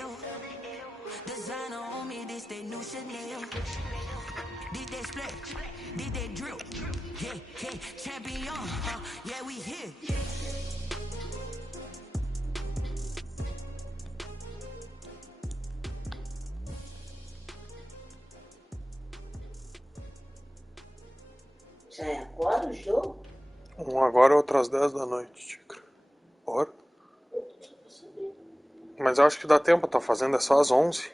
L. Designer on me, this they new Chanel. This they split, this they drill. Yeah, yeah, champion, yeah, we here. Já é agora o jogo? Um agora, outro às 10 da noite, Tigre. Bora. Mas eu acho que dá tempo, tá fazendo é só às 11.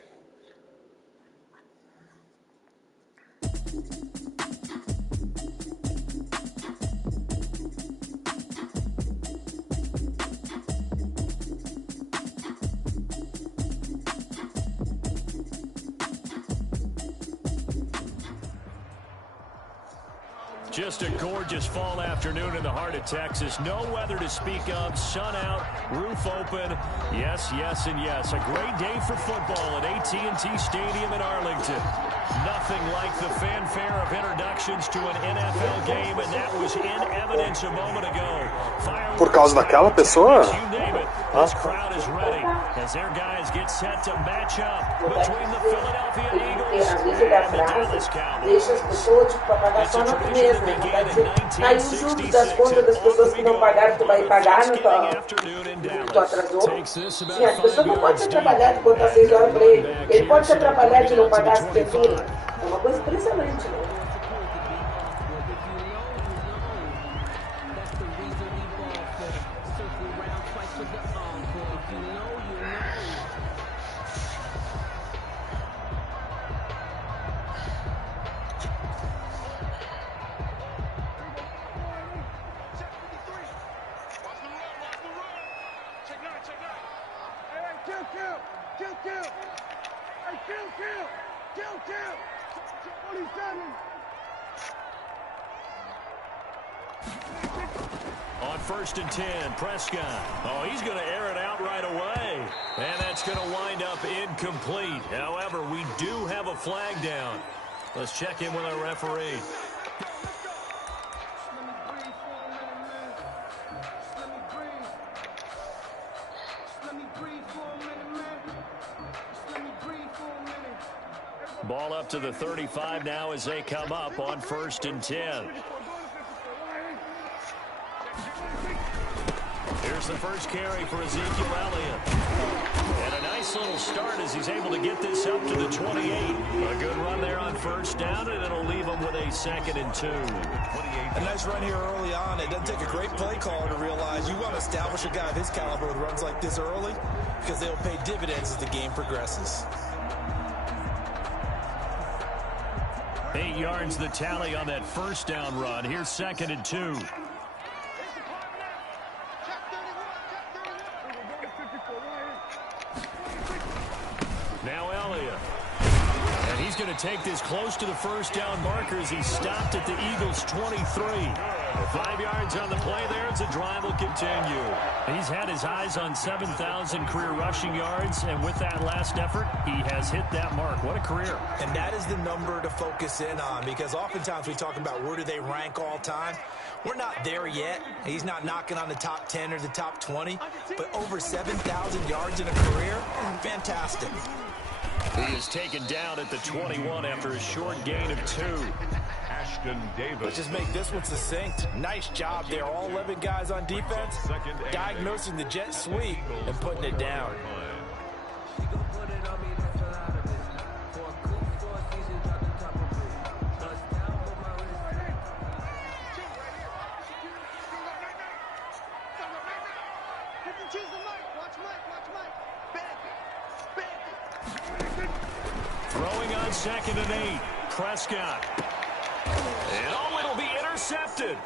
Just a gorgeous fall afternoon in the heart of Texas. No weather to speak of. Sun out, roof open. Yes, yes, and yes. A great day for football at AT&T Stadium in Arlington. Nothing like the fanfare of introductions to an NFL game, and that was in evidence a moment ago. Por causa daquela pessoa? You name it. This crowd is ready as their guys get set to match up between the Philadelphia Eagles and the Dallas Cowboys. Deixa as pessoas para pagar só no mês, né? Aí o juros das contas das pessoas que não pagaram, tu vai pagar, não tu atrasou. Sim, as pessoas não podem ser trabalhadas e botar 6 horas para ele. Ele pode ser trabalhado e não pagar as terturas. É uma coisa impressionante, né? On 1st and 10, Prescott. Oh, he's going to air it out right away. And that's going to wind up incomplete. However, we do have a flag down. Let's check in with our referee. Ball up to the 35 now as they come up on 1st and 10. Here's the first carry for Ezekiel Elliott. And a nice little start as he's able to get this up to the 28. A good run there on 1st down, and it'll leave him with a 2nd and 2. A nice run here early on. It doesn't take a great play caller to realize you want to establish a guy of his caliber with runs like this early because they'll pay dividends as the game progresses. 8 yards the tally on that 1st down run. Here's 2nd and 2. Now Elliott. And he's going to take this close to the 1st down markers. He stopped at the Eagles' 23. 5 yards on the play there as the drive will continue. He's had his eyes on 7,000 career rushing yards, and with that last effort, he has hit that mark. What a career. And that is the number to focus in on, because oftentimes we talk about where do they rank all time. We're not there yet. He's not knocking on the top 10 or the top 20, but over 7,000 yards in a career, fantastic. He is taken down at the 21 after a short gain of 2. Davis. Let's just make this one succinct. Nice job there. All 11 guys on defense diagnosing the jet sweep and putting it down. Throwing on 2nd and 8. Prescott. And oh, it'll be intercepted.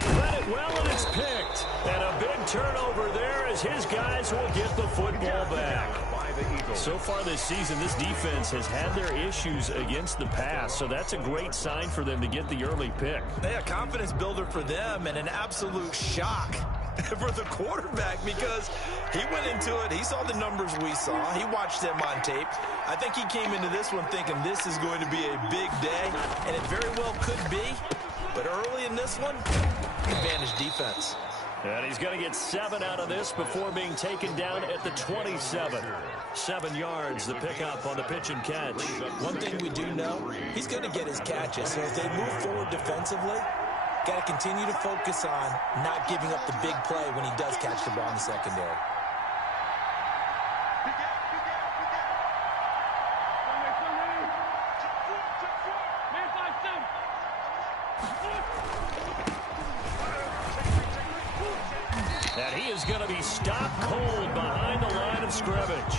Let it well, and it's picked. And a big turnover there as his guys will get the football back. So far this season, this defense has had their issues against the pass, so that's a great sign for them to get the early pick. Yeah, confidence builder for them and an absolute shock for the quarterback because he went into it. He saw the numbers we saw. He watched them on tape. I think he came into this one thinking this is going to be a big day, and it very well could be. But early in this one, advantage defense. And he's going to get 7 out of this before being taken down at the 27. 7 yards, the pickup on the pitch and catch. One thing we do know, he's going to get his catches. So as they move forward defensively, got to continue to focus on not giving up the big play when he does catch the ball in the secondary. And he is going to be stopped cold behind the line of scrimmage.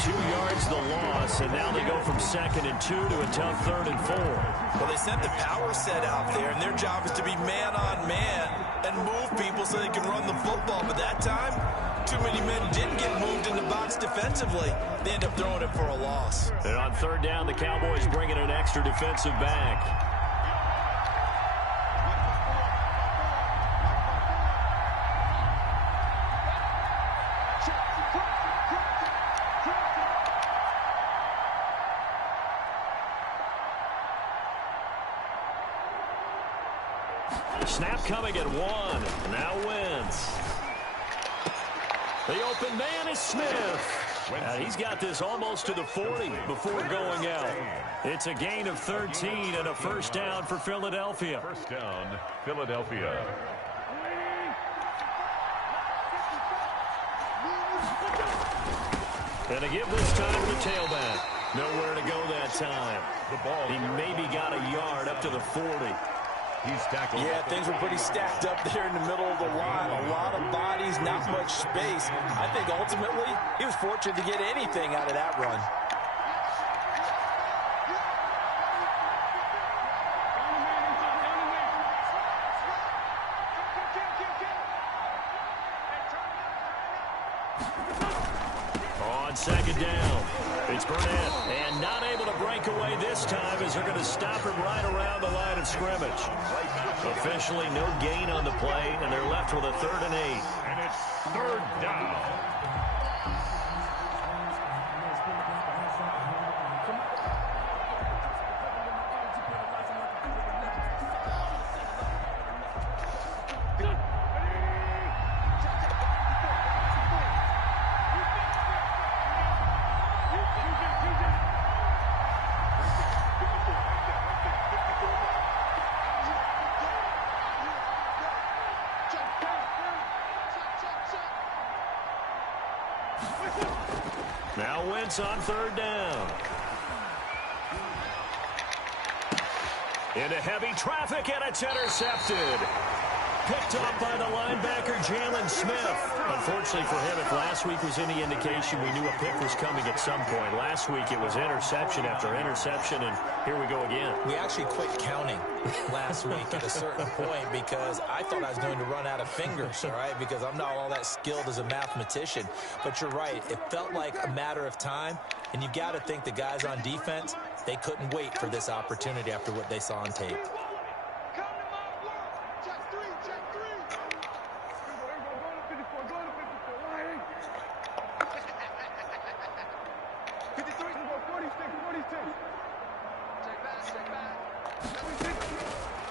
2 yards the loss, and now they go from 2nd and 2 to a tough 3rd and 4. Well, they sent the power set out there, and their job is to be man-on-man and move people so they can run the football. But that time, too many men didn't get moved in the box defensively. They end up throwing it for a loss. And on 3rd down, the Cowboys bring in an extra defensive back. Snap coming at 1. Now Wentz. The open man is Smith. And he's got this almost to the 40 before going out. It's a gain of 13 and a 1st down for Philadelphia. 1st down, Philadelphia. And a give this time to the tailback. Nowhere to go that time. He maybe got a yard up to the 40. He's tackled. Yeah, things were pretty stacked up there in the middle of the line. A lot of bodies, not much space. I think ultimately he was fortunate to get anything out of that run. On 2nd down, it's Burnett, and not able to break away this time as they're going to stop him right around the line of scrimmage. Officially no gain on the play, and they're left with a 3rd and 8. And it's 3rd down. Now Wentz on 3rd down. Into heavy traffic, and it's intercepted. Picked up by the linebacker, Jalen Smith. Unfortunately for him, if last week was any indication, we knew a pick was coming at some point. Last week it was interception after interception, and here we go again. We actually quit counting last week at a certain point because I thought I was going to run out of fingers, all right, because I'm not all that skilled as a mathematician. But you're right. It felt like a matter of time, and you got to think the guys on defense, they couldn't wait for this opportunity after what they saw on tape.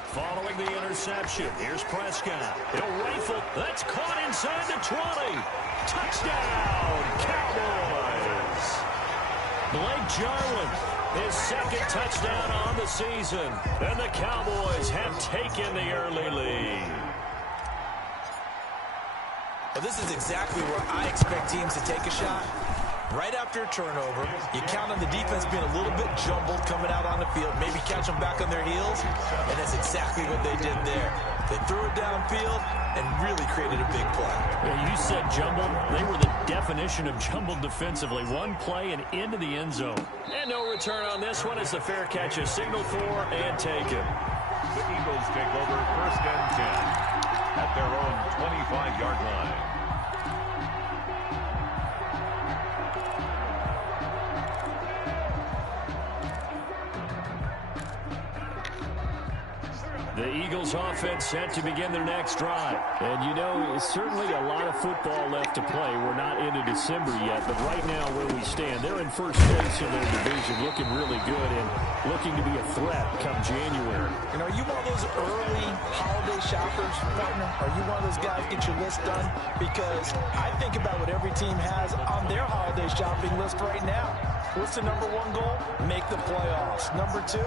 Following the interception, here's Prescott. He'll rifle. That's caught inside the 20. Touchdown, Cowboys. Blake Jarwin, his 2nd touchdown on the season. And the Cowboys have taken the early lead. Well, this is exactly where I expect teams to take a shot. Right after a turnover, you count on the defense being a little bit jumbled coming out on the field, maybe catch them back on their heels, and that's exactly what they did there. They threw it downfield and really created a big play. You said jumbled. They were the definition of jumbled defensively. One play and into the end zone. And no return on this one as the fair catch is signaled for and taken. The Eagles take over 1st and 10 at their own 25-yard line. The Eagles offense set to begin their next drive. And you know, certainly a lot of football left to play. We're not into December yet, but right now where we stand, they're in in first place in their division, looking really good and looking to be a threat come January. And are you one of those early holiday shoppers, partner? Are you one of those guys get your list done? Because I think about what every team has on their holiday shopping list right now. What's the number one goal? Make the playoffs. Number two,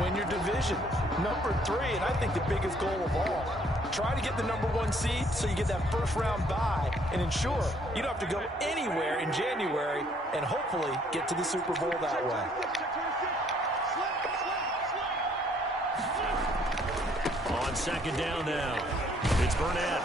win your division. Number three, and I think the biggest goal of all, try to get the number one seed so you get that first round bye and ensure you don't have to go anywhere in January and hopefully get to the Super Bowl that way. On second down now, it's Burnett.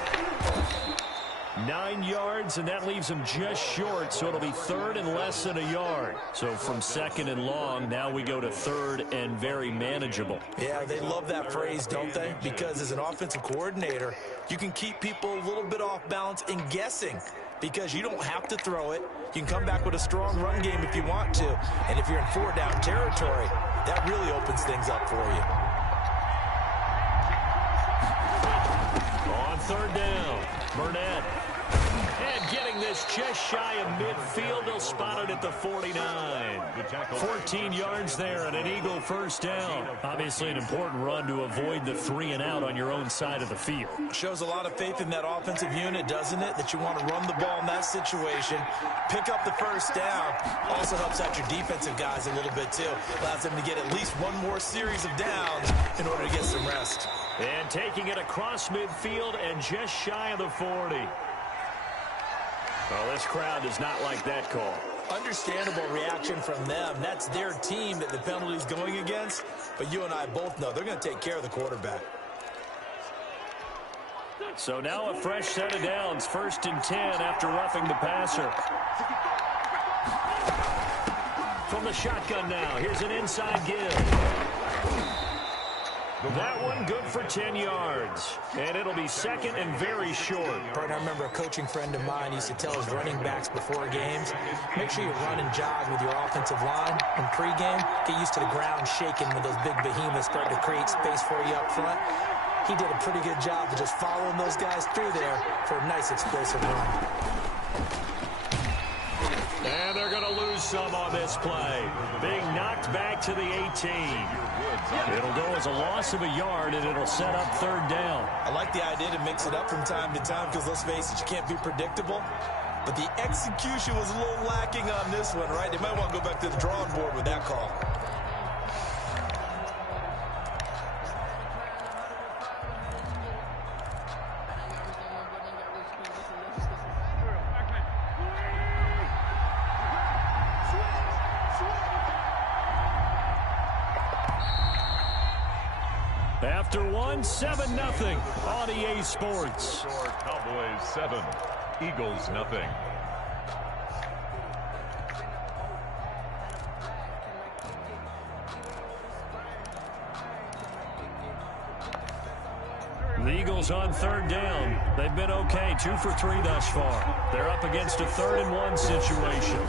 9 yards, and that leaves him just short, so it'll be third and less than a yard. So from second and long, now we go to third and very manageable. Yeah, they love that phrase, don't they? Because as an offensive coordinator, you can keep people a little bit off balance and guessing because you don't have to throw it. You can come back with a strong run game if you want to. And if you're in 4-down territory, that really opens things up for you. On third down, Burnett. And getting this just shy of midfield, they'll spot it at the 49. 14 yards there and an Eagle first down. Obviously an important run to avoid the 3 and out on your own side of the field. Shows a lot of faith in that offensive unit, doesn't it? That you want to run the ball in that situation. Pick up the first down. Also helps out your defensive guys a little bit too. Allows them to get at least one more series of downs in order to get some rest. And taking it across midfield and just shy of the 40. Well, this crowd does not like that call. Understandable reaction from them. That's their team that the penalty's going against. But you and I both know they're going to take care of the quarterback. So now a fresh set of downs. 1st and 10 after roughing the passer. From the shotgun now. Here's an inside give. That one good for 10 yards. And it'll be second and very short. I remember a coaching friend of mine used to tell his running backs before games, make sure you run and jog with your offensive line in pregame. Get used to the ground shaking when those big behemoths start to create space for you up front. He did a pretty good job of just following those guys through there for a nice explosive run. And they're going to lose some on this play. Being knocked back to the 18. It'll go as a loss of a yard, and it'll set up third down. I like the idea to mix it up from time to time because, let's face it, you can't be predictable. But the execution was a little lacking on this one, right? They might want to go back to the drawing board with that call. After one, 7-0 on EA Sports. Cowboys 7, Eagles 0. The Eagles on third down. They've been okay, 2 for 3 thus far. They're up against a 3rd and 1 situation.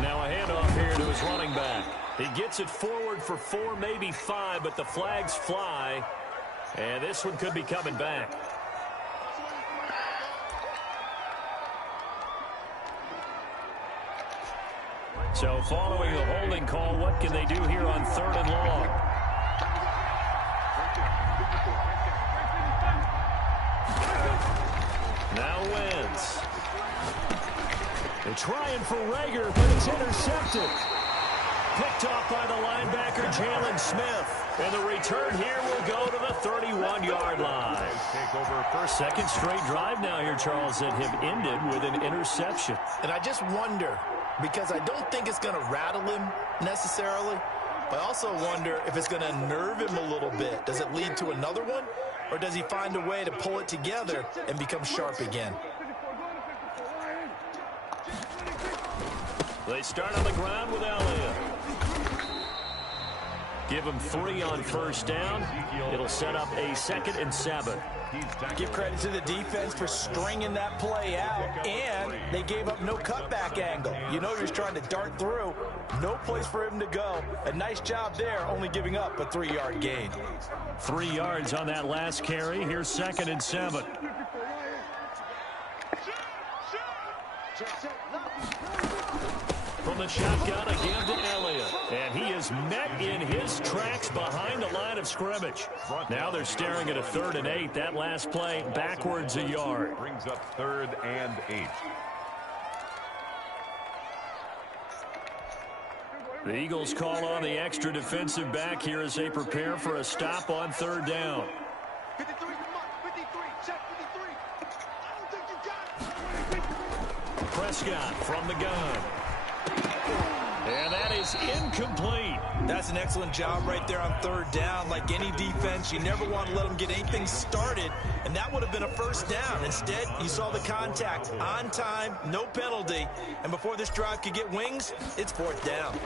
Now a handoff here to his running back. He gets it forward for 4, maybe 5, but the flags fly. And this one could be coming back. So following the holding call, what can they do here on 3rd and long? Now Wentz. They're trying for Rager, but it's intercepted. Picked off by the linebacker, Jalen Smith. And the return here will go to the 31-yard line. Take over first. Second straight drive now here, Charles, that have ended with an interception. And I just wonder, because I don't think it's going to rattle him necessarily, but I also wonder if it's going to nerve him a little bit. Does it lead to another one? Or does he find a way to pull it together and become sharp again? They start on the ground with Elliott. Give him 3 on first down. It'll set up a 2nd and 7. Give credit to the defense for stringing that play out, and they gave up no cutback angle. You know he was trying to dart through. No place for him to go. A nice job there, only giving up a 3-yard gain. 3 yards on that last carry. Here's 2nd and 7. From from the shotgun again to Elliott. And he is met in his tracks behind the line of scrimmage. Now they're staring at a 3rd and 8. That last play backwards a yard. Brings up 3rd and 8. The Eagles call on the extra defensive back here as they prepare for a stop on 3rd down. 53, check 53. I don't think you got it. Prescott from the gun. And that is incomplete. That's an excellent job right there on 3rd down. Like any defense, you never want to let them get anything started, and that would have been a 1st down. Instead, you saw the contact on time, no penalty, and before this drive could get wings, it's 4th down.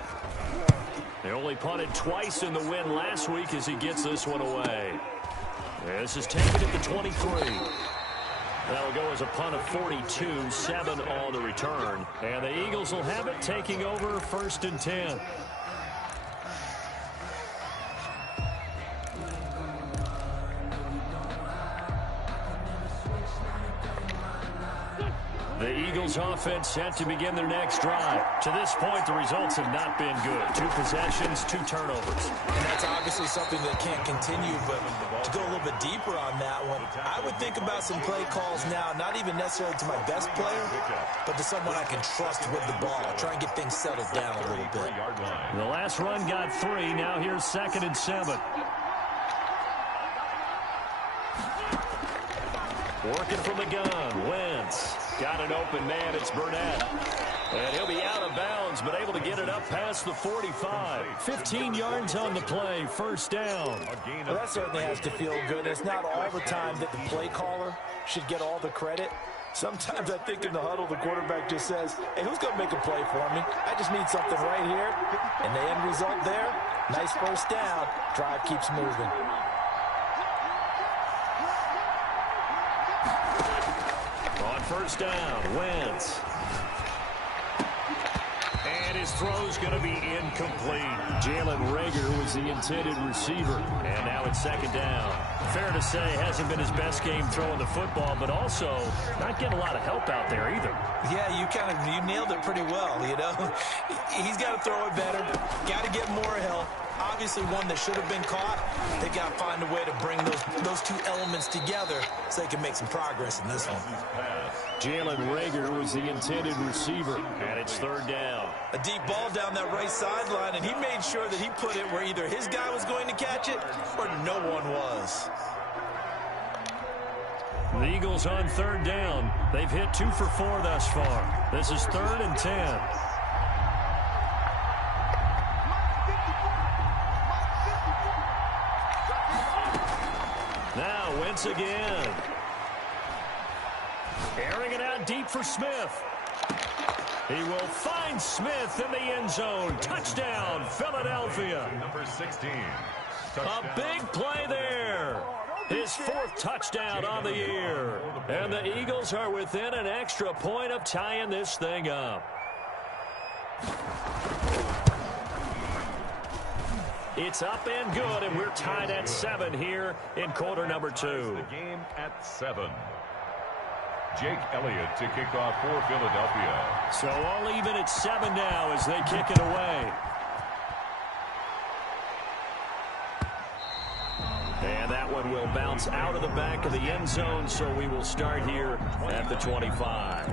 They only punted twice in the win last week as he gets this one away. This is taken at the 23. That'll go as a punt of 42, 7 on the return. And the Eagles will have it, taking over 1st and 10. The Eagles offense set to begin their next drive. To this point, the results have not been good. 2 possessions, 2 turnovers. And that's obviously something that can't continue, but to go a little bit deeper on that one, I would think about some play calls now, not even necessarily to my best player, but to someone I can trust with the ball. Try and get things settled down a little bit. The last run got 3. Now here's 2nd and 7. Working from the gun, Wentz. Got an open man, it's Burnett. And he'll be out of bounds, but able to get it up past the 45. 15 yards on the play, 1st down. Well, that certainly has to feel good. It's not all the time that the play caller should get all the credit. Sometimes I think in the huddle, the quarterback just says, hey, who's going to make a play for me? I just need something right here. And the end result there, nice 1st down. Drive keeps moving. On 1st down, Wentz. And his throw's going to be incomplete. Jalen Reagor was the intended receiver. And now it's 2nd down. Fair to say, hasn't been his best game throwing the football, but also not getting a lot of help out there either. Yeah, you nailed it pretty well, you know. He's got to throw it better. Got to get more help. Obviously one that should have been caught. They got to find a way to bring those 2 elements together so they can make some progress in this one. Jalen Reagor was the intended receiver, and it's 3rd down. A deep ball down that right sideline, and he made sure that he put it where either his guy was going to catch it or no one was. The Eagles on 3rd down. They've hit 2 for 4 thus far. This is 3rd and 10. Now Wentz again. Airing it out deep for Smith. He will find Smith in the end zone. Touchdown, Philadelphia. Number 16. A big play there. His 4th touchdown on the year. And the Eagles are within an extra point of tying this thing up. It's up and good, and we're tied at 7 here in quarter number 2. The game at 7. Jake Elliott to kick off for Philadelphia. So all even at 7 now as they kick it away. And that one will bounce out of the back of the end zone, so we will start here at the 25.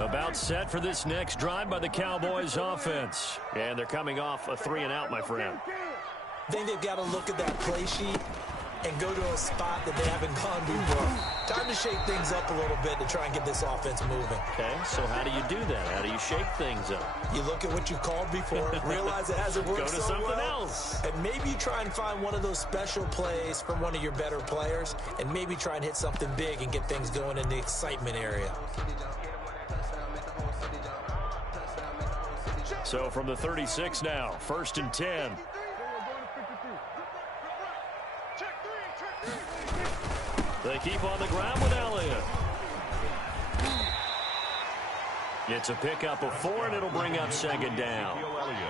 About set for this next drive by the Cowboys offense. And they're coming off a 3-and-out, my friend. I think they've got to look at that play sheet and go to a spot that they haven't gone before. Time to shake things up a little bit to try and get this offense moving. Okay, so how do you do that? How do you shake things up? You look at what you've called before, realize it hasn't worked Go to so something well, else. and maybe try and find one of those special plays from one of your better players, and maybe try and hit something big and get things going in the excitement area. So from the 36 now, 1st and 10. They keep on the ground with Elliott. It's a pickup of 4, and it'll bring up second down.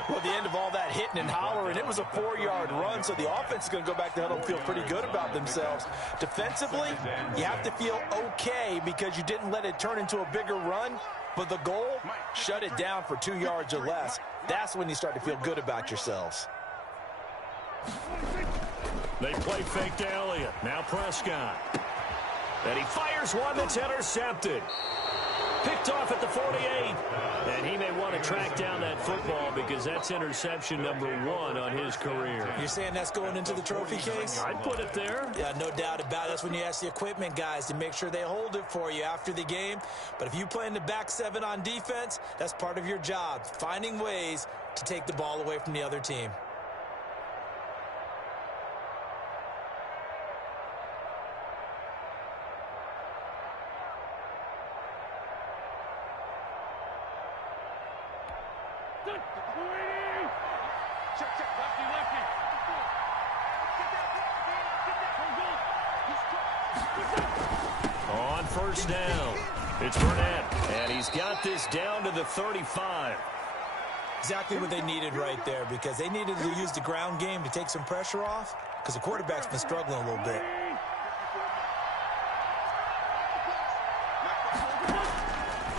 Well, at the end of all that hitting and hollering, it was a 4-yard run, so the offense is going to go back to huddle and feel pretty good about themselves. Defensively, you have to feel okay because you didn't let it turn into a bigger run, but the goal, shut it down for 2 yards or less. That's when you start to feel good about yourselves. They play fake to Elliott. Now Prescott. And he fires one that's intercepted. Picked off at the 48. And he may want to track down that football because that's interception number 1 on his career. You're saying that's going into the trophy case? I'd put it there. Yeah, no doubt about it. That's when you ask the equipment guys to make sure they hold it for you after the game. But if you play in the back 7 on defense, that's part of your job, finding ways to take the ball away from the other team. On first down, it's Burnett, and he's got this down to the 35. Exactly what they needed right there, because they needed to use the ground game to take some pressure off, because the quarterback's been struggling a little bit.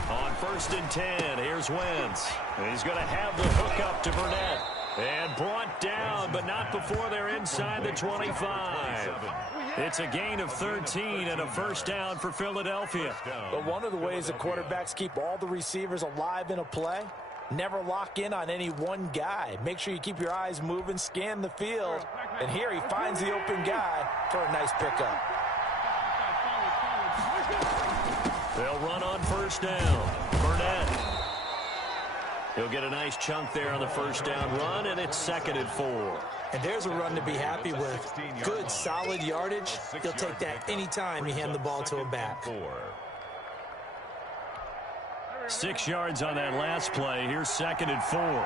On first and 10, here's Wentz. He's going to have the hook up to Burnett. And brought down, but not before they're inside the 25. It's a gain of 13 and a first down for Philadelphia. But one of the ways the quarterbacks keep all the receivers alive in a play, never lock in on any one guy. Make sure you keep your eyes moving, scan the field. And here he finds the open guy for a nice pickup. They'll run on first down. Burnett. He'll get a nice chunk there on the first down run, and it's 2nd and 4. And there's a run to be happy with. Good, solid yardage. He'll take that anytime you hand the ball to a back. 6 yards on that last play. Here's 2nd and 4.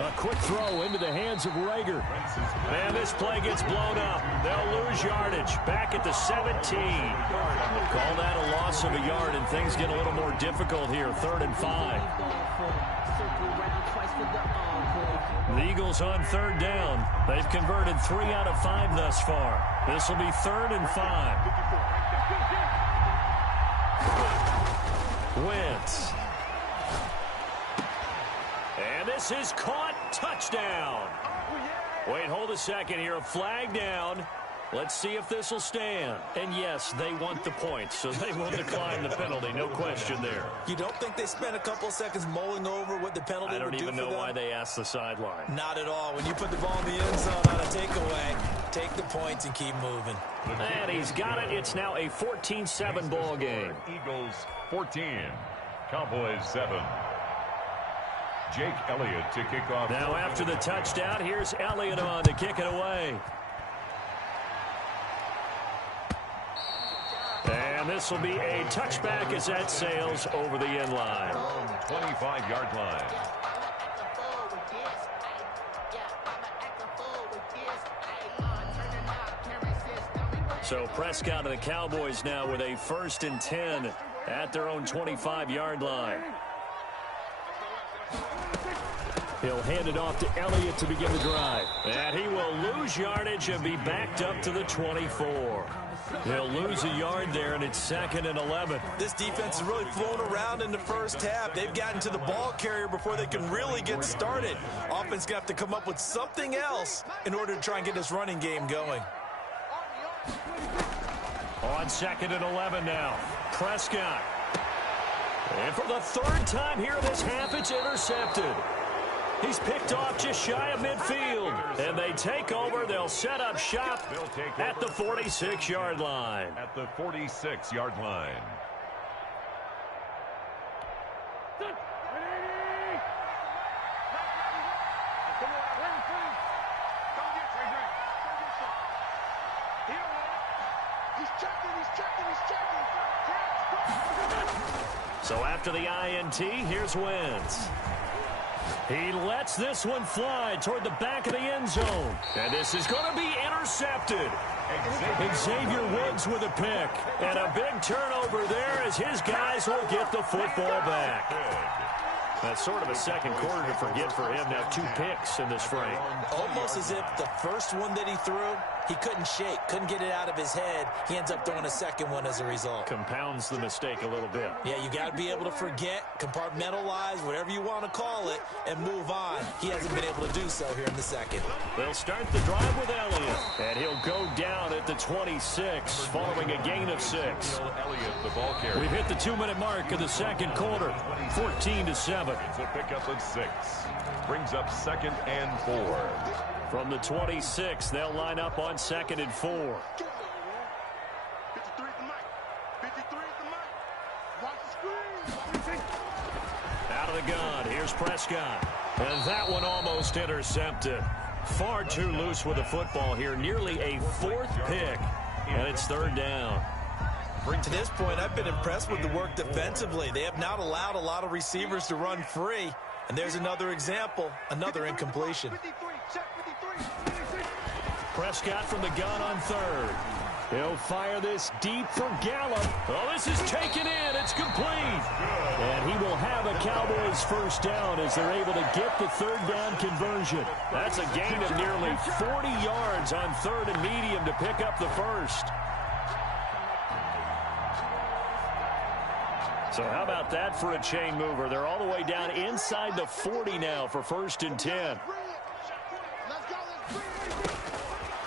A quick throw into the hands of Rager. And this play gets blown up. They'll lose yardage. Back at the 17. Call that a loss of a yard, and things get a little more difficult here. 3rd and 5. The Eagles on 3rd down. They've converted 3 out of 5 thus far. This will be 3rd and 5. Wentz. And this is caught. Touchdown. Wait, hold a second here. A flag down. Let's see if this will stand. And yes, they want the points, so they will decline the penalty. No question there. You don't think they spent a couple seconds mulling over what the penalty would do for them? I don't even know why they asked the sideline. Not at all. When you put the ball in the end zone on a takeaway, take the points and keep moving. And he's got it. It's now a 14-7 ball game. Eagles 14, Cowboys 7. Jake Elliott to kick off. Now after the touchdown, here's Elliott on to kick it away. And this will be a touchback as that sails over the end line. 25-yard line. So Prescott and the Cowboys now with a 1st and 10 at their own 25-yard line. He'll hand it off to Elliott to begin the drive. And he will lose yardage and be backed up to the 24. He'll lose a yard there, and it's 2nd and 11. This defense is really flown around in the first half. They've gotten to the ball carrier before they can really get started. Offense got to come up with something else in order to try and get this running game going. On 2nd and 11 now. Prescott. And for the 3rd time here this half, it's intercepted. He's picked off just shy of midfield. And they take over. They'll set up shop at the 46-yard line. At the 46-yard line. So after the INT, here's Wentz. He lets this one fly toward the back of the end zone. And this is going to be intercepted. Xavier Woods with a pick. And a big turnover there as his guys will get the football back. That's sort of a second quarter to forget for him. Now 2 picks in this frame. Almost as if the first one that he threw, he couldn't shake, couldn't get it out of his head. He ends up throwing a second one as a result. Compounds the mistake a little bit. Yeah, you got to be able to forget, compartmentalize, whatever you want to call it, and move on. He hasn't been able to do so here in the second. They'll start the drive with Elliott, and he'll go down at the 26 following a gain of 6. We've hit the 2-minute mark of the second quarter, 14-7. It's a pickup of 6. Brings up 2nd and 4. From the 26, they'll line up on 2nd and 4. 53 is the mic. 53 is the mic. Watch the screen. Out of the gun, here's Prescott. And that one almost intercepted. Far too loose with the football here. Nearly a 4th pick. And it's 3rd down. To this point, I've been impressed with the work defensively. They have not allowed a lot of receivers to run free. And there's another example, another incompletion. 53, check 53. Prescott from the gun on 3rd. He'll fire this deep for Gallup. Oh, this is taken in. It's complete. And he will have a Cowboys first down as they're able to get the 3rd down conversion. That's a gain of nearly 40 yards on 3rd and medium to pick up the first. So how about that for a chain mover? They're all the way down inside the 40 now for 1st and 10.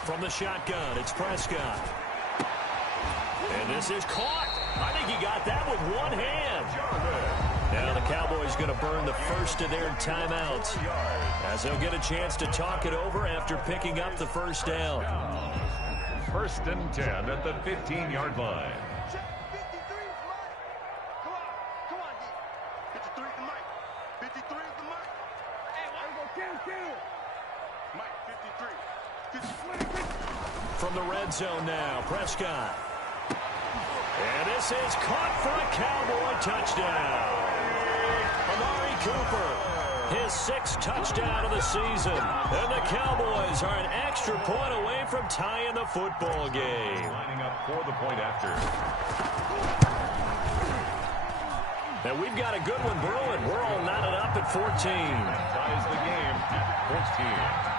From the shotgun, it's Prescott. And this is caught. I think he got that with one hand. Now the Cowboys going to burn the first of their timeouts as they'll get a chance to talk it over after picking up the first down. 1st and 10 at the 15-yard line. From the red zone now, Prescott. And this is caught for a Cowboy touchdown. Amari Cooper, his 6th touchdown of the season. And the Cowboys are an extra point away from tying the football game. Lining up for the point after. And we've got a good one brewing. We're all knotted up at 14. Ties the game at 14.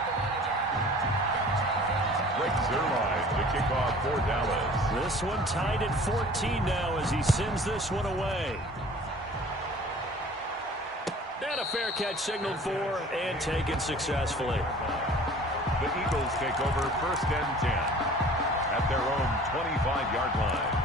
Breaks their line to kick off for Dallas. This one tied at 14 now as he sends this one away. And a fair catch signaled for and taken successfully. The Eagles take over 1st and 10 at their own 25-yard line.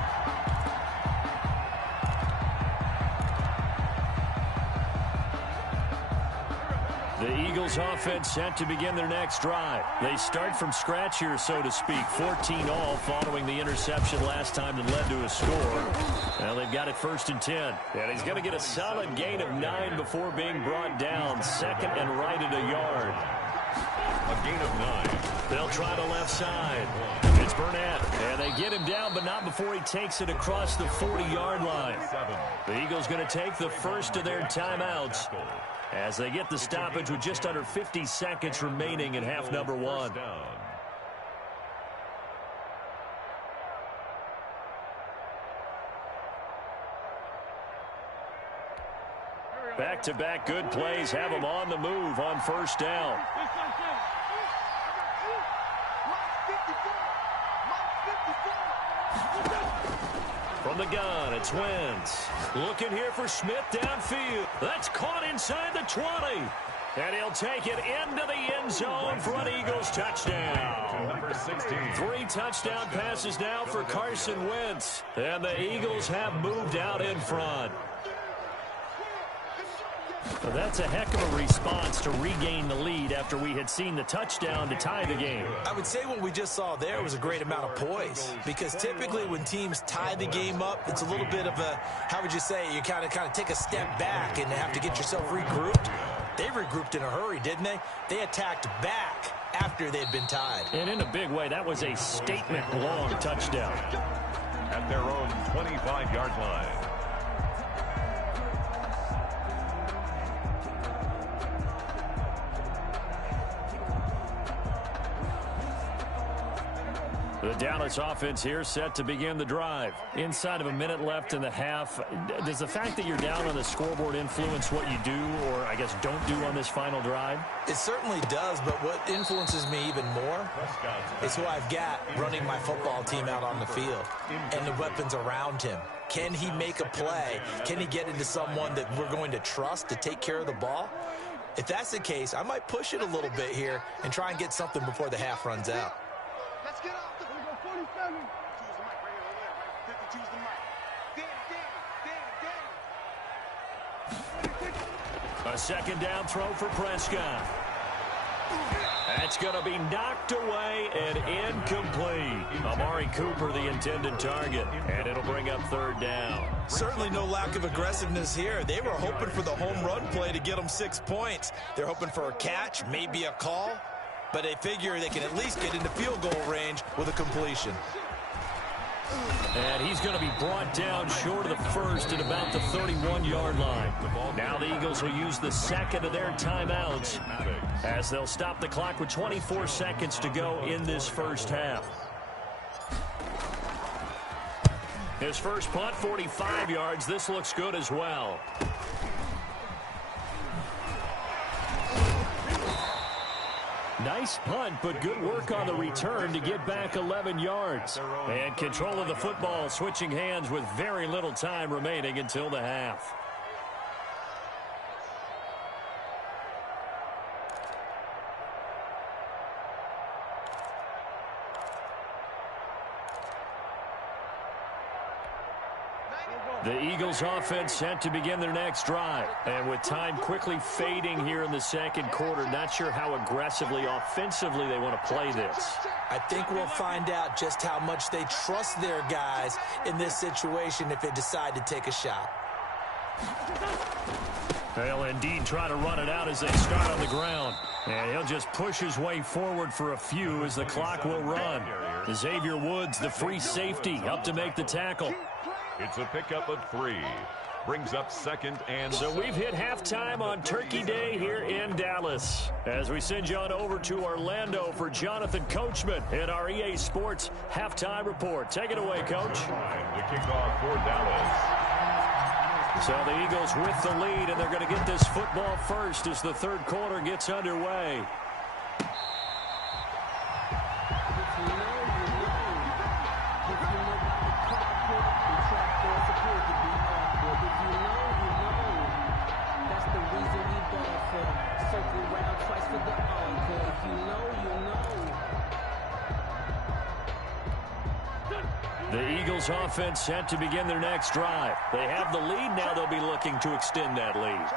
The Eagles offense set to begin their next drive. They start from scratch here, so to speak. 14 all following the interception last time that led to a score. Well, they've got it 1st and 10. And he's going to get a solid gain of 9 before being brought down. 2nd and right at a yard. A gain of 9. They'll try the left side. It's Burnett. And they get him down, but not before he takes it across the 40-yard line. The Eagles going to take the first of their timeouts as they get the stoppage with just under 50 seconds remaining in half number 1. Back-to-back good plays have them on the move on 1st down. From the gun, it's Wentz. Looking here for Smith downfield. That's caught inside the 20. And he'll take it into the end zone for an Eagles touchdown. Number 16. 3 touchdown passes now for Carson Wentz. And the Eagles have moved out in front. Well, that's a heck of a response to regain the lead after we had seen the touchdown to tie the game. I would say what we just saw there was a great amount of poise, because typically when teams tie the game up, it's a little bit of a, how would you say, you kind of take a step back and have to get yourself regrouped. They regrouped in a hurry, didn't they? They attacked back after they'd been tied. And in a big way, that was a statement-long touchdown. At their own 25-yard line. The Dallas offense here set to begin the drive. Inside of a minute left in the half, does the fact that you're down on the scoreboard influence what you do, or I guess don't do on this final drive? It certainly does, but what influences me even more is who I've got running my football team out on the field and the weapons around him. Can he make a play? Can he get into someone that we're going to trust to take care of the ball? If that's the case, I might push it a little bit here and try and get something before the half runs out. Let's get off the 47. Choose the mic right here, right? 50, choose the mic. A second down throw for Prescott. That's going to be knocked away and incomplete. Amari Cooper, the intended target, and it'll bring up third down. Certainly no lack of aggressiveness here. They were hoping for the home run play to get them 6 points. They're hoping for a catch, maybe a call, but they figure they can at least get into field goal range with a completion. And he's going to be brought down short of the first at about the 31-yard line. Now the Eagles will use the second of their timeouts as they'll stop the clock with 24 seconds to go in this first half. His first punt, 45 yards. This looks good as well. Nice punt, but good work on the return to get back 11 yards. And control of the football switching hands with very little time remaining until the half. The Eagles offense set to begin their next drive. And with time quickly fading here in the second quarter, not sure how aggressively, offensively they want to play this. I think we'll find out just how much they trust their guys in this situation if they decide to take a shot. They'll indeed try to run it out as they start on the ground. And he'll just push his way forward for a few as the clock will run. Xavier Woods, the free safety, up to make the tackle. It's a pickup of 3. Brings up second and so we've hit halftime on Turkey Day here in Dallas. As we send you on over to Orlando for Jonathan Coachman in our EA Sports Halftime Report. Take it away, Coach. The kickoff for Dallas. So the Eagles with the lead, and they're going to get this football first as the third quarter gets underway. The Eagles offense set to begin their next drive. They have the lead now. They'll be looking to extend that lead.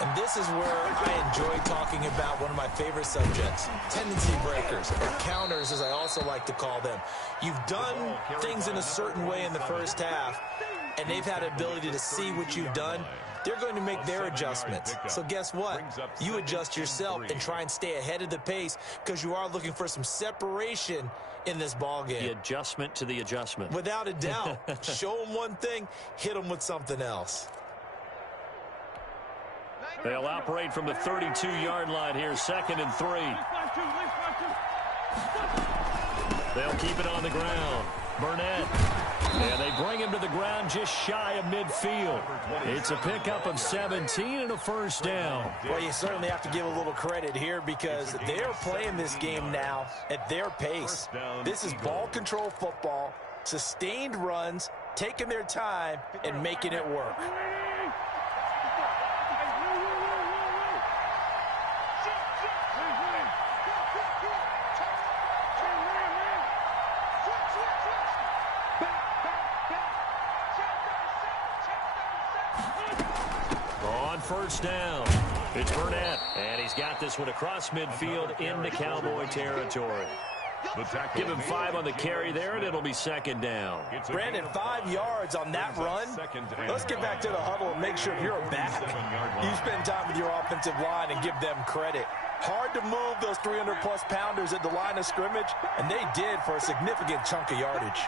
And this is where I enjoy talking about one of my favorite subjects, tendency breakers, or counters as I also like to call them. You've done things in a certain way in the first half, and they've had an ability to see what you've done. They're going to make their adjustments. So guess what? You adjust yourself and try and stay ahead of the pace because you are looking for some separation in this ball game. The adjustment to the adjustment. Without a doubt. Show them one thing, hit them with something else. They'll operate from the 32-yard line here, 2nd and 3. They'll keep it on the ground. Burnett. And they bring him to the ground just shy of midfield. It's a pickup of 17 and a first down. Well, you certainly have to give a little credit here because they're playing this game now at their pace. This is ball control football, sustained runs, taking their time, and making it work. First down. It's Burnett, and he's got this one across midfield into Cowboy territory. Give him 5 on the carry there, and it'll be 2nd down. Brandon, 5 yards on that run. Let's get back to the huddle and make sure if you're a back, you spend time with your offensive line and give them credit. Hard to move those 300-plus pounders at the line of scrimmage, and they did for a significant chunk of yardage.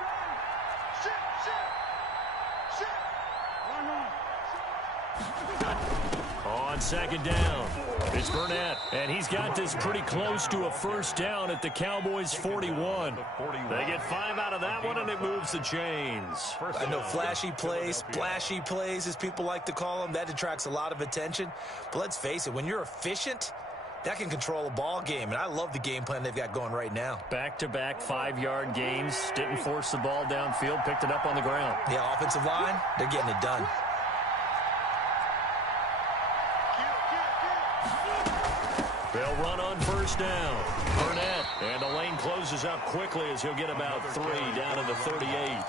On 2nd down, It's Burnett, and he's got this pretty close to a first down at the Cowboys' 41. They get 5 out of that one, and it moves the chains. I know flashy plays, splashy plays, as people like to call them, that attracts a lot of attention. But let's face it, when you're efficient, that can control a ball game, and I love the game plan they've got going right now. Back-to-back 5-yard gains, didn't force the ball downfield, picked it up on the ground. Yeah, offensive line, they're getting it done. They'll run on first down. Burnett, and the lane closes up quickly as he'll get about 3 down to the 38.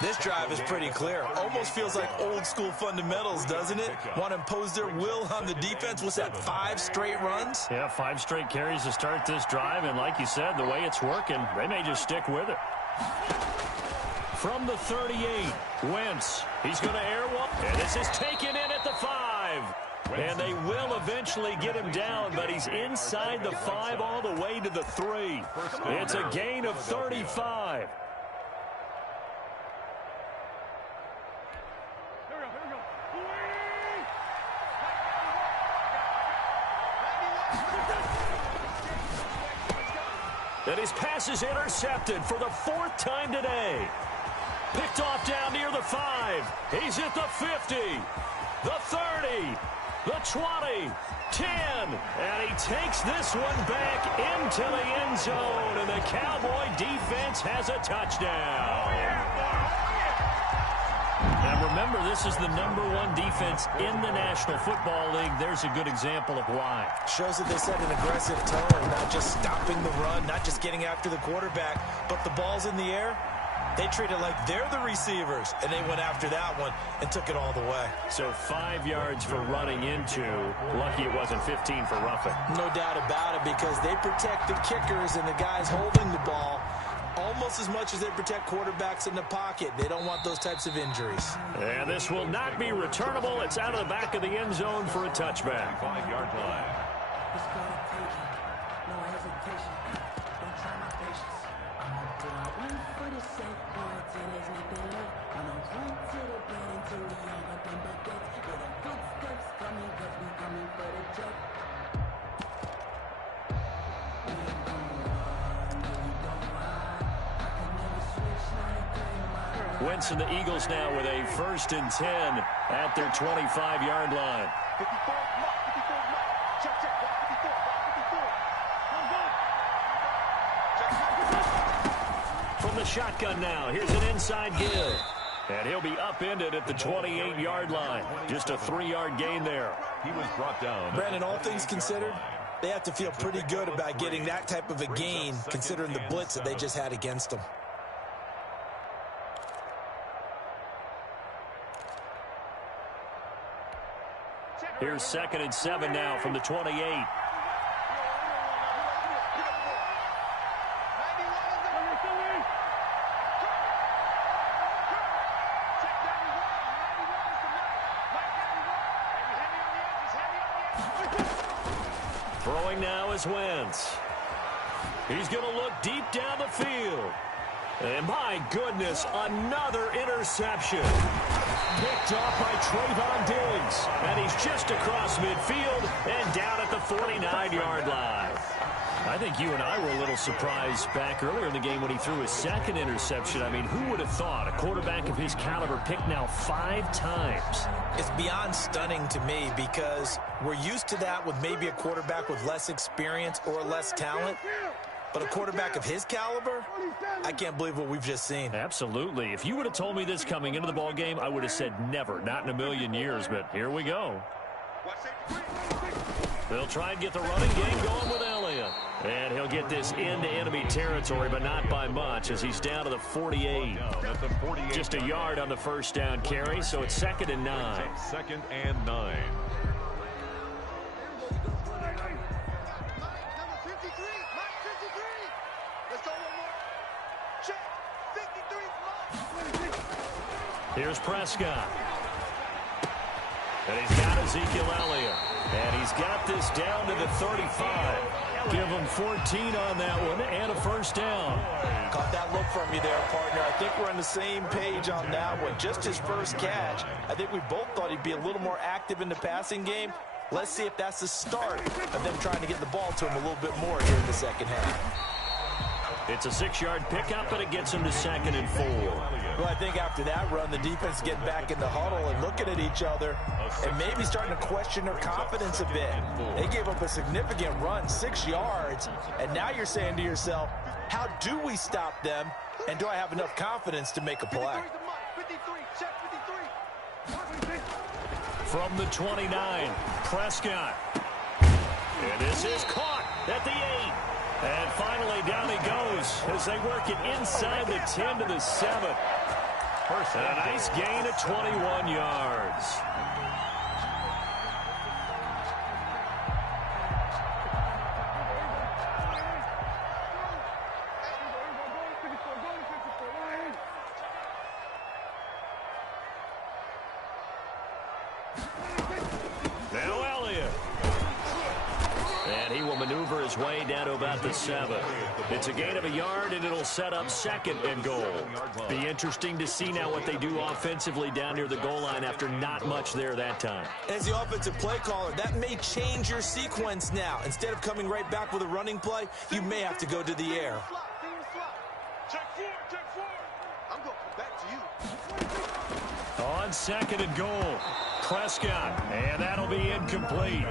This drive is pretty clear. Almost feels like old school fundamentals, doesn't it? Want to impose their will on the defense. What's that, 5 straight runs? Yeah, 5 straight carries to start this drive, and like you said, the way it's working, they may just stick with it. From the 38, Wentz. He's going to air one, and this is taken in at the 5. And they will eventually get him down, but he's inside the 5 all the way to the 3. It's a gain of 35. And his pass is intercepted for the 4th time today. Picked off down near the 5. He's at the 50, the 30, the 20, 10. And he takes this one back into the end zone. And the Cowboy defense has a touchdown. Now remember, this is the #1 defense in the National Football League. There's a good example of why. Shows that they set an aggressive tone, not just stopping the run, not just getting after the quarterback, but the ball's in the air. They treat it like they're the receivers, and they went after that one and took it all the way. So 5 yards for running into. Lucky it wasn't 15 for roughing. No doubt about it, because they protect the kickers and the guys holding the ball almost as much as they protect quarterbacks in the pocket. They don't want those types of injuries. And this will not be returnable. It's out of the back of the end zone for a touchback. 5-yard line. Wentz and the Eagles now with a 1st and 10 at their 25-yard line. 54, mark, 54, mark. Check, check, block 54, block 54. From the shotgun now, here's an inside give. And he'll be upended at the 28-yard line. Just a 3-yard gain there. He was brought down. Brandon, all things considered, they have to feel pretty good about getting that type of a gain, considering the blitz that they just had against them. Here's 2nd and 7 now from the 28. Throwing now is Wentz. He's going to look deep down the field. And my goodness, another interception. Picked off by Trayvon Diggs. And he's just across midfield and down at the 49-yard line. I think you and I were a little surprised back earlier in the game when he threw his 2nd interception. I mean, who would have thought a quarterback of his caliber picked now 5 times? It's beyond stunning to me, because we're used to that with maybe a quarterback with less experience or less talent. But a quarterback of his caliber, I can't believe what we've just seen. Absolutely. If you would have told me this coming into the ball game, I would have said never, not in a million years. But here we go. They'll try and get the running game going with Elliott. And he'll get this into enemy territory, but not by much, as he's down to the 48. Just a yard on the 1st down carry, so it's 2nd and 9. 2nd and 9. Here's Prescott. And he's got Ezekiel Elliott. And he's got this down to the 35. Give him 14 on that one and a 1st down. Caught that look from you there, partner. I think we're on the same page on that one. Just his first catch. I think we both thought he'd be a little more active in the passing game. Let's see if that's the start of them trying to get the ball to him a little bit more here in the second half. It's a 6-yard pickup, and it gets him to 2nd and 4. Well, I think after that run, the defense getting back in the huddle and looking at each other and maybe starting to question their confidence a bit. They gave up a significant run, 6 yards, and now you're saying to yourself, how do we stop them, and do I have enough confidence to make a play? From the 29, Prescott. And this is caught at the 8. And finally, down he goes as they work it inside the 10 to the 7. And a nice gain of 21 yards. Now Elliott. And he will maneuver his way down to about the 7. It's a gain of a yard, and it'll set up 2nd and goal. Be interesting to see now what they do offensively down near the goal line after not much there that time. As the offensive play caller, that may change your sequence now. Instead of coming right back with a running play, you may have to go to the air. I'm going back to you. On 2nd and goal, Prescott, and that'll be incomplete.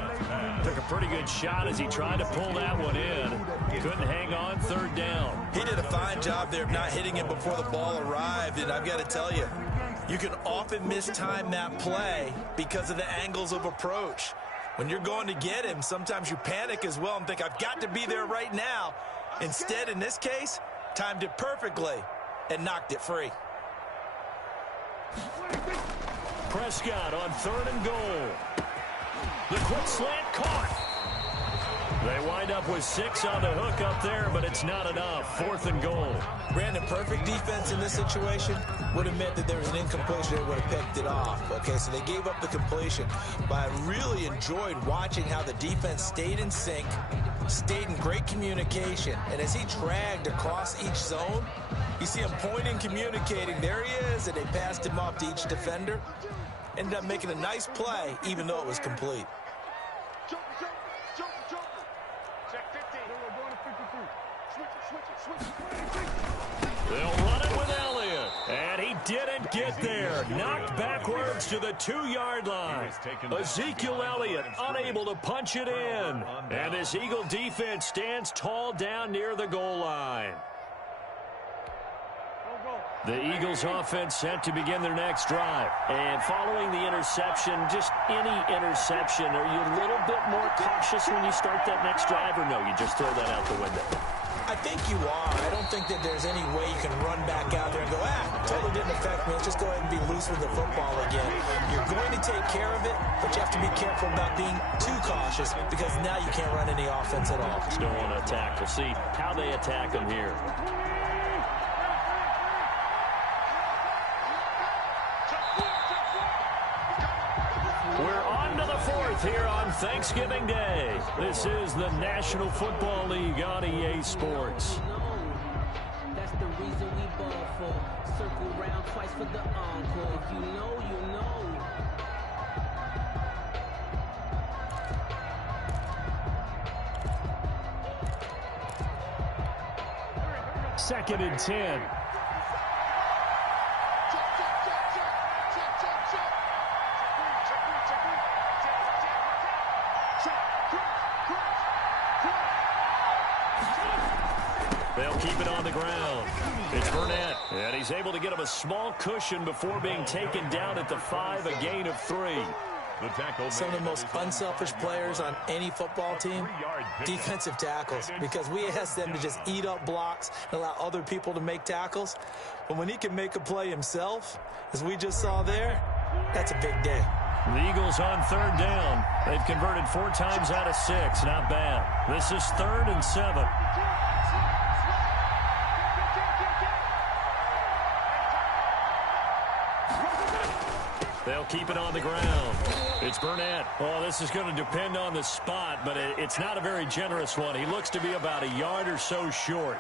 Took a pretty good shot as he tried to pull that one in. Couldn't hang on 3rd down. He did a fine job there of not hitting him before the ball arrived, and I've got to tell you, you can often mistime that play because of the angles of approach. When you're going to get him, sometimes you panic as well and think, I've got to be there right now. Instead, in this case, timed it perfectly and knocked it free. Prescott on 3rd and goal. The quick slant caught. They wind up with 6 on the hook up there, but it's not enough. 4th and goal. Brandon, perfect defense in this situation would have meant that there was an incompletion that would have picked it off. Okay, so they gave up the completion. But I really enjoyed watching how the defense stayed in sync, stayed in great communication. And as he dragged across each zone, you see him pointing, communicating. There he is, and they passed him off to each defender. Ended up making a nice play, even though it was complete. They'll run it with Elliott, and he didn't get there. Knocked backwards to the 2-yard line. Ezekiel Elliott unable to punch it in. And this Eagle defense stands tall down near the goal line. The Eagles offense set to begin their next drive. And following the interception, just any interception, are you a little bit more cautious when you start that next drive, or no, you just throw that out the window? I think you are. I don't think that there's any way you can run back out there and go, totally didn't affect me. Let's just go ahead and be loose with the football again. You're going to take care of it, but you have to be careful about being too cautious because now you can't run any offense at all. Still want to attack. We'll see how they attack them here. We're on to the 4th here on Thanksgiving Day. This is the National Football League on EA Sports. That's the reason we ball for. Circle round twice for the encore. If you know, you know. 2nd and 10. They'll keep it on the ground. It's Burnett, and he's able to get him a small cushion before being taken down at the 5, a gain of 3. Some of the most unselfish players on any football team, defensive tackles, because we ask them to just eat up blocks and allow other people to make tackles. But when he can make a play himself, as we just saw there, that's a big day. The Eagles on 3rd down. They've converted 4 times out of 6. Not bad. This is 3rd and 7. They'll keep it on the ground. It's Burnett. Oh, this is going to depend on the spot, but it's not a very generous one. He looks to be about a yard or so short.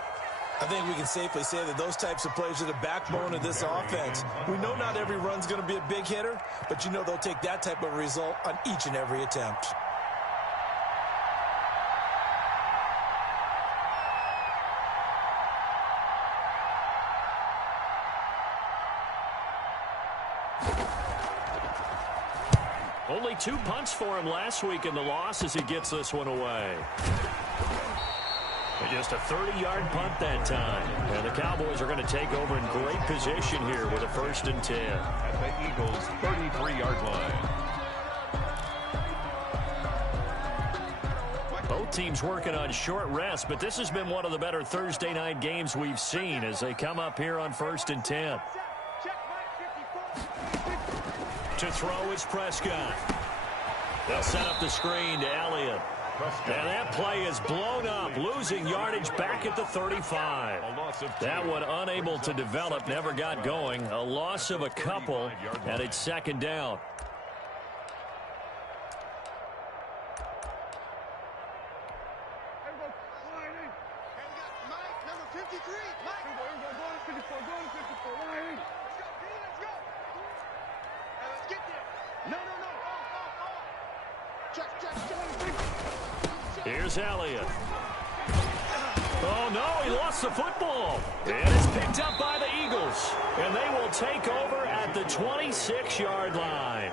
I think we can safely say that those types of plays are the backbone of this offense. We know not every run's going to be a big hitter, but you know they'll take that type of result on each and every attempt. Only 2 punts for him last week in the loss as he gets this one away. And just a 30-yard punt that time. And the Cowboys are going to take over in great position here with a 1st and 10. At the Eagles' 33-yard line. Both teams working on short rest, but this has been one of the better Thursday night games we've seen as they come up here on 1st and 10. To throw is Prescott. They'll set up the screen to Elliott. And that play is blown up, losing yardage back at the 35. That one unable to develop, never got going. A loss of a couple, and it's 2nd down. Here's Elliott. Oh, no, he lost the football. And it's picked up by the Eagles. And they will take over at the 26-yard line.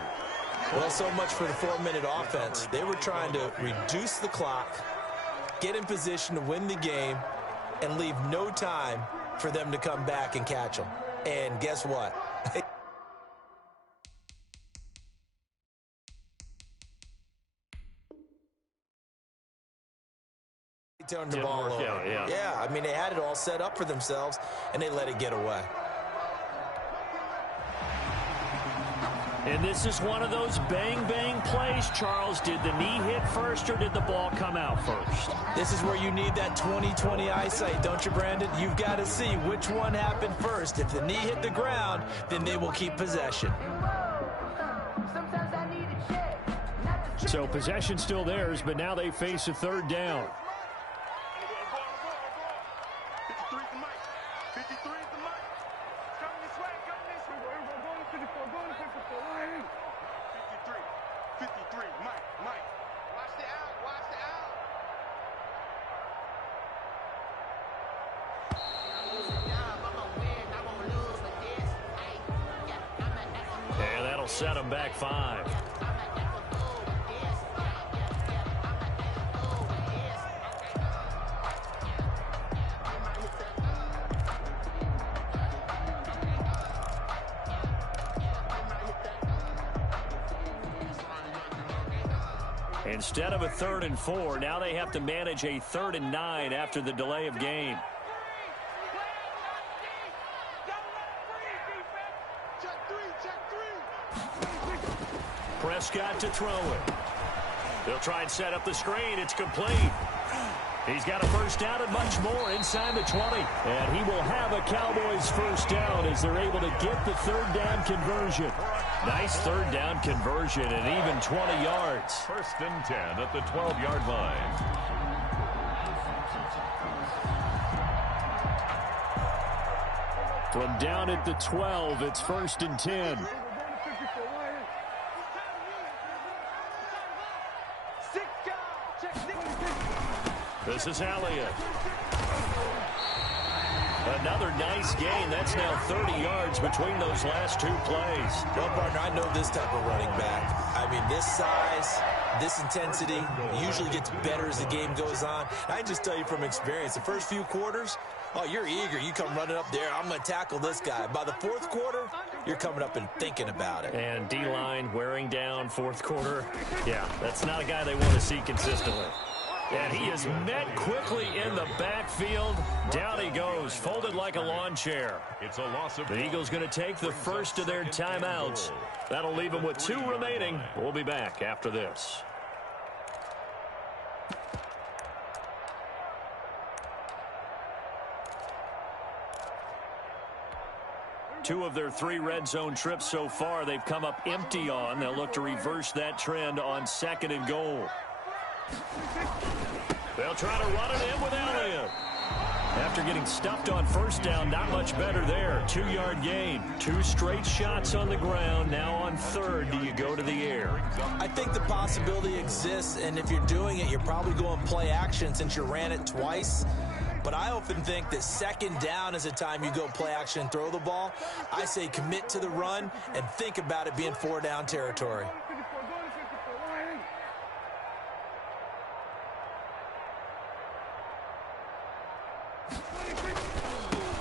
Well, so much for the 4-minute offense. They were trying to reduce the clock, get in position to win the game, and leave no time for them to come back and catch them. And guess what? Turned the ball over. Yeah, I mean, they had it all set up for themselves, and they let it get away. And this is one of those bang-bang plays, Charles. Did the knee hit first or did the ball come out first? This is where you need that 20/20 eyesight, don't you, Brandon? You've got to see which one happened first. If the knee hit the ground, then they will keep possession. So possession still theirs, but now they face a 3rd down. 53, Mike. Watch the out. And that'll set them back 5. Instead of a 3rd and 4, now they have to manage a 3rd and 9 after the delay of game. Prescott to throw it. They'll try and set up the screen. It's complete. He's got a 1st down and much more inside the 20. And he will have a Cowboys 1st down as they're able to get the 3rd down conversion. Nice 3rd down conversion and even 20 yards. 1st and 10 at the 12-yard line. From down at the 12, it's 1st and 10. This is Elliott. Another nice gain. That's now 30 yards between those last 2 plays. Well, partner, I know this type of running back. I mean, this size, this intensity usually gets better as the game goes on. I can just tell you from experience, the first few quarters, oh, you're eager. You come running up there. I'm going to tackle this guy. By the 4th quarter, you're coming up and thinking about it. And D-line wearing down 4th quarter. Yeah, that's not a guy they want to see consistently. And he is met quickly in the backfield. Down he goes, folded like a lawn chair. It's a loss of. The Eagles going to take the first of their timeouts. That'll leave them with 2 remaining. We'll be back after this. Two of their 3 red zone trips so far, they've come up empty on. They'll look to reverse that trend on 2nd and goal. They'll try to run it in with Elliott. After getting stuffed on 1st down, not much better there. 2-yard gain. 2 straight shots on the ground. Now on 3rd, do you go to the air? I think the possibility exists, and if you're doing it, you're probably going play action since you ran it twice. But I often think that 2nd down is the time you go play action and throw the ball. I say commit to the run and think about it being 4-down territory.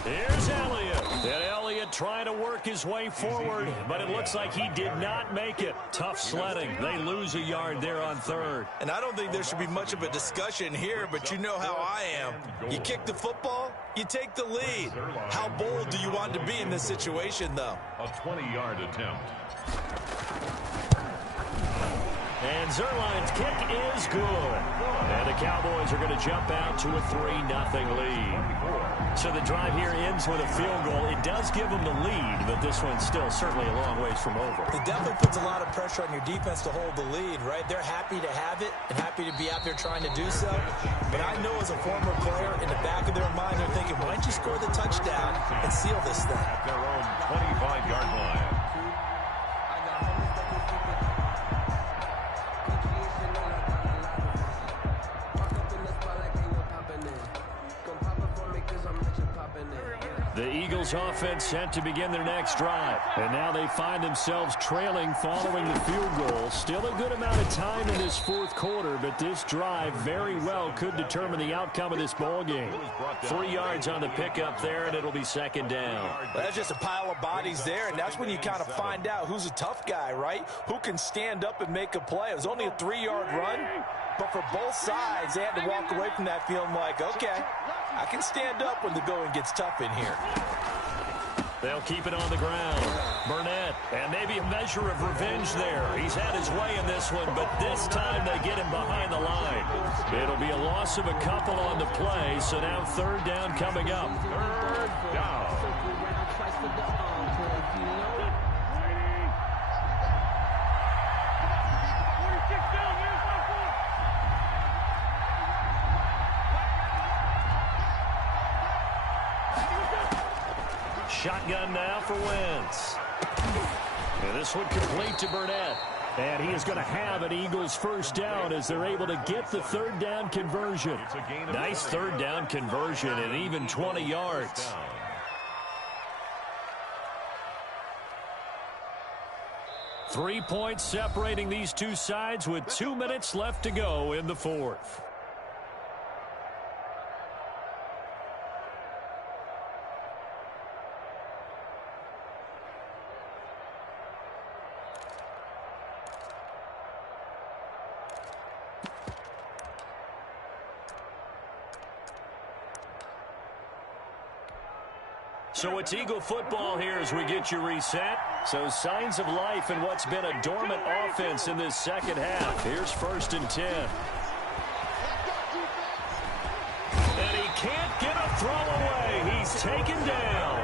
Here's Elliott. And Elliott trying to work his way forward, but it looks like he did not make it. Tough sledding. They lose a yard there on third. And I don't think there should be much of a discussion here, but you know how I am. You kick the football, you take the lead. How bold do you want to be in this situation, though? A 20-yard attempt. And Zerline's kick is good. And the Cowboys are going to jump out to a 3-0 lead. So the drive here ends with a field goal. It does give them the lead, but this one's still certainly a long ways from over. It definitely puts a lot of pressure on your defense to hold the lead, right? They're happy to have it and happy to be out there trying to do so. But I know as a former player, in the back of their mind, they're thinking, why don't you score the touchdown and seal this thing? At their own 25-yard line. The Eagles offense set to begin their next drive. And now they find themselves trailing following the field goal. Still a good amount of time in this fourth quarter, but this drive very well could determine the outcome of this ball game. 3 yards on the pickup there, and it'll be second down. Well, that's just a pile of bodies there, and that's when you kind of find out who's a tough guy, right? Who can stand up and make a play. It was only a 3-yard run, but for both sides, they had to walk away from that feeling like, okay, I can stand up when the going gets tough in here. They'll keep it on the ground. Burnett, and maybe a measure of revenge there. He's had his way in this one, but this time they get him behind the line. It'll be a loss of a couple on the play, so now third down coming up. Third down. Shotgun now for Wentz. And this one complete to Burnett. And he is going to have an Eagles first down as they're able to get the third down conversion. Nice third down conversion and even 20 yards. 3 points separating these two sides with 2 minutes left to go in the fourth. So it's Eagle football here as we get you reset. So signs of life in what's been a dormant offense in this second half. Here's 1st and 10. And he can't get a throw away. He's taken down.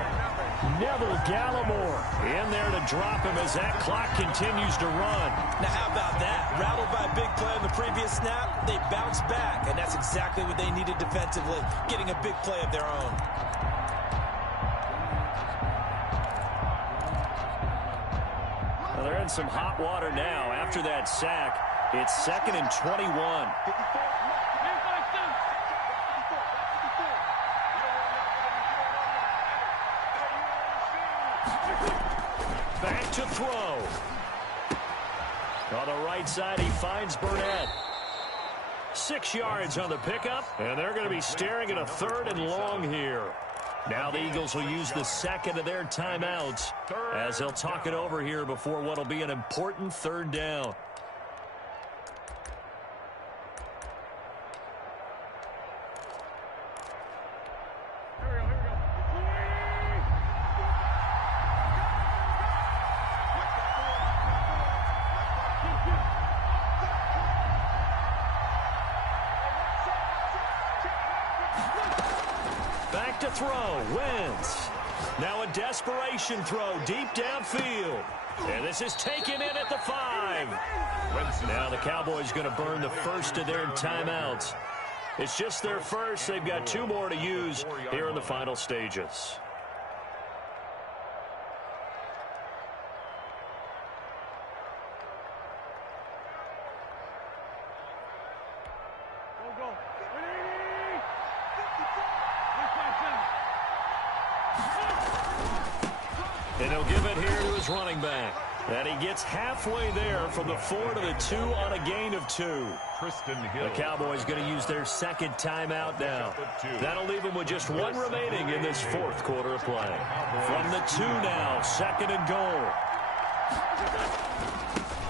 Neville Gallimore in there to drop him as that clock continues to run. Now how about that? Rattled by a big play on the previous snap, they bounce back, and that's exactly what they needed defensively, getting a big play of their own. They're in some hot water now. After that sack, it's 2nd and 21. Back to throw. On the right side, he finds Burnett. 6 yards on the pickup, and they're going to be staring at a 3rd and long here. Now the Eagles will use the second of their timeouts as they'll talk it over here before what will be an important third down. Back to throw, Wentz. Now a desperation throw deep downfield. And this is taken in at the 5. Now the Cowboys going to burn the first of their timeouts. It's just their first. They've got 2 more to use here in the final stages. And he'll give it here to his running back. And he gets halfway there from the 4 to the 2 on a gain of 2. The Cowboys going to use their second timeout now. That'll leave them with just 1 remaining in this fourth quarter of play. From the 2 now, 2nd and goal.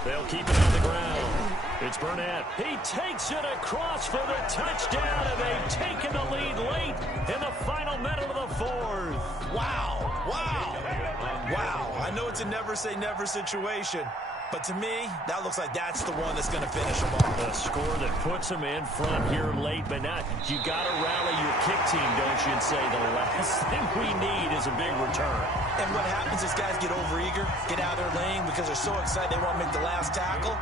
They'll keep it on the ground. It's Burnett. He takes it across for the touchdown, and they've taken the lead late in the final minute of the fourth. Wow. Wow. Wow. I know it's a never-say-never situation, but to me, that looks like that's the one that's going to finish them off. A score that puts them in front here late, but not. You got to rally your kick team, don't you, and say the last thing we need is a big return. And what happens is guys get overeager, get out of their lane because they're so excited they want to make the last tackle.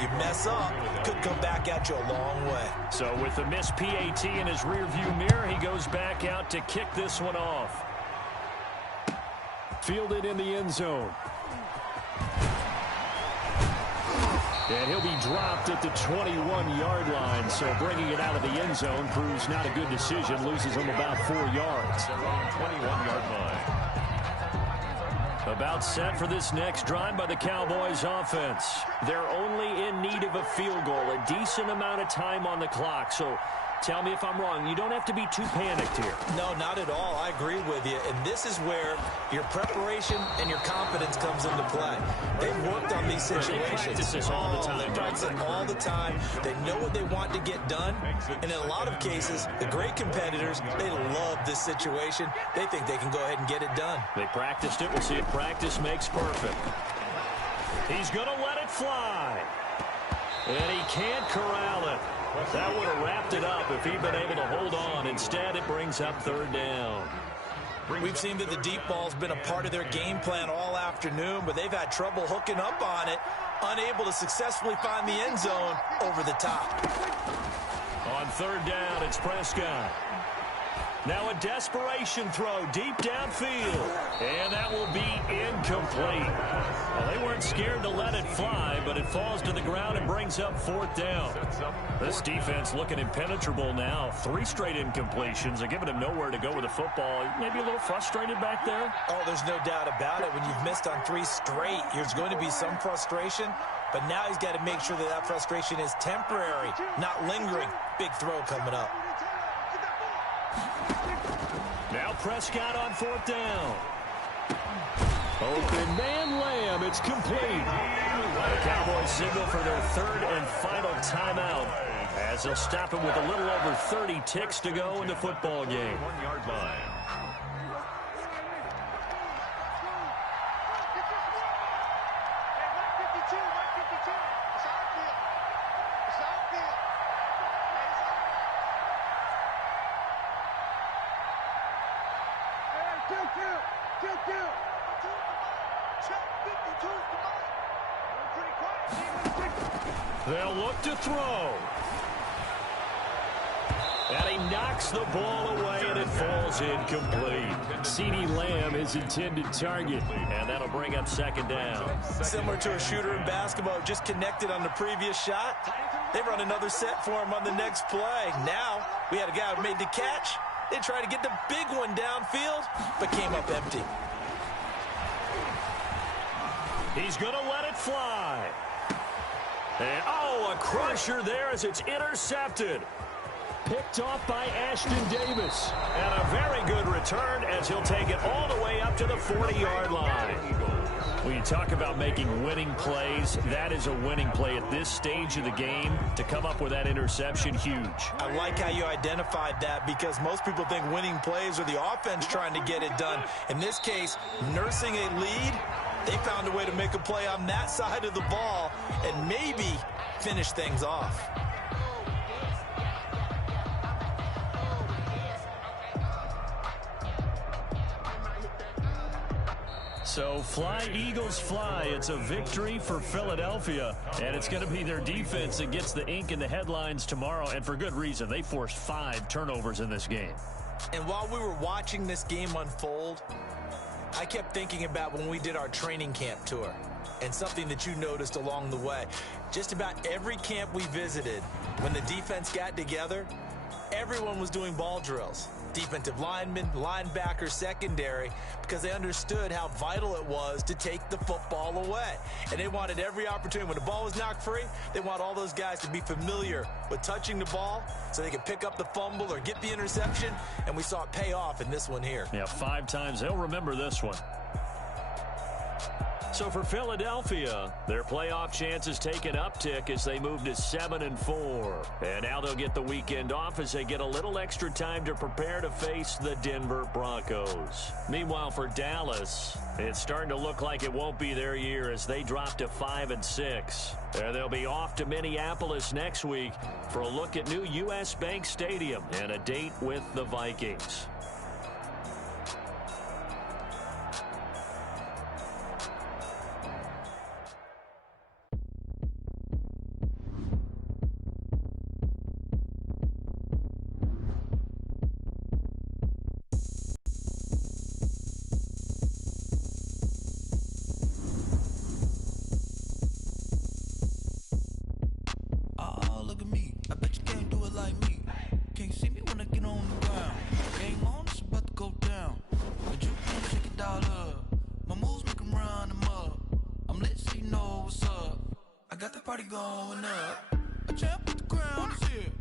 You mess up, could come back at you a long way. So with the missed PAT in his rearview mirror, he goes back out to kick this one off. Fielded in the end zone. And he'll be dropped at the 21-yard line, so bringing it out of the end zone proves not a good decision, loses him about 4 yards. 21-yard line. About set for this next drive by the Cowboys offense. They're only in need of a field goal, a decent amount of time on the clock, so tell me if I'm wrong. You don't have to be too panicked here. No, not at all. I agree with you. And this is where your preparation and your confidence comes into play. They've worked on these situations. They practice this all the time. They practice it all the time. They know what they want to get done. And in a lot of cases, the great competitors, they love this situation. They think they can go ahead and get it done. They practiced it. We'll see if practice makes perfect. He's going to let it fly. And he can't corral it. That would have wrapped it up if he'd been able to hold on. Instead, it brings up 3rd down. We've seen that the deep ball's been a part of their game plan all afternoon, but they've had trouble hooking up on it, unable to successfully find the end zone over the top. On 3rd down, it's Prescott. Now a desperation throw deep downfield. And that will be incomplete. Well, they weren't scared to let it fly, but it falls to the ground and brings up 4th down. This defense looking impenetrable now. 3 straight incompletions. They're giving him nowhere to go with the football. Maybe a little frustrated back there? Oh, there's no doubt about it. When you've missed on 3 straight, there's going to be some frustration. But now he's got to make sure that that frustration is temporary, not lingering. Big throw coming up. Now Prescott on 4th down. Open man Lamb. It's complete. The Cowboys signal for their 3rd and final timeout as they'll stop it with a little over 30 ticks to go in the football game. 1-yard line. They'll look to throw. And he knocks the ball away, and it falls incomplete. CeeDee Lamb, his intended target, and that'll bring up 2nd down. Similar to a shooter in basketball, just connected on the previous shot. They run another set for him on the next play. Now, we had a guy who made the catch. They tried to get the big one downfield, but came up empty. He's going to let it fly. And, oh, a crusher there as it's intercepted. Picked off by Ashton Davis. And a very good return as he'll take it all the way up to the 40-yard line. When you talk about making winning plays, that is a winning play at this stage of the game. To come up with that interception, huge. I like how you identified that because most people think winning plays are the offense trying to get it done. In this case, nursing a lead, they found a way to make a play on that side of the ball and maybe finish things off. So fly, Eagles, fly. It's a victory for Philadelphia, and it's going to be their defense that gets the ink in the headlines tomorrow, and for good reason. They forced 5 turnovers in this game. And while we were watching this game unfold, I kept thinking about when we did our training camp tour and something that you noticed along the way. Just about every camp we visited, when the defense got together, everyone was doing ball drills. Defensive linemen, linebackers, secondary, because they understood how vital it was to take the football away. And they wanted every opportunity. When the ball was knocked free, they want all those guys to be familiar with touching the ball so they could pick up the fumble or get the interception, and we saw it pay off in this one here. Yeah, 5 times. They'll remember this one. So for Philadelphia, their playoff chances take an uptick as they move to 7-4. And now they'll get the weekend off as they get a little extra time to prepare to face the Denver Broncos. Meanwhile, for Dallas, it's starting to look like it won't be their year as they drop to 5-6. And they'll be off to Minneapolis next week for a look at new U.S. Bank Stadium and a date with the Vikings. I got the party going up. A champ with the crown is here.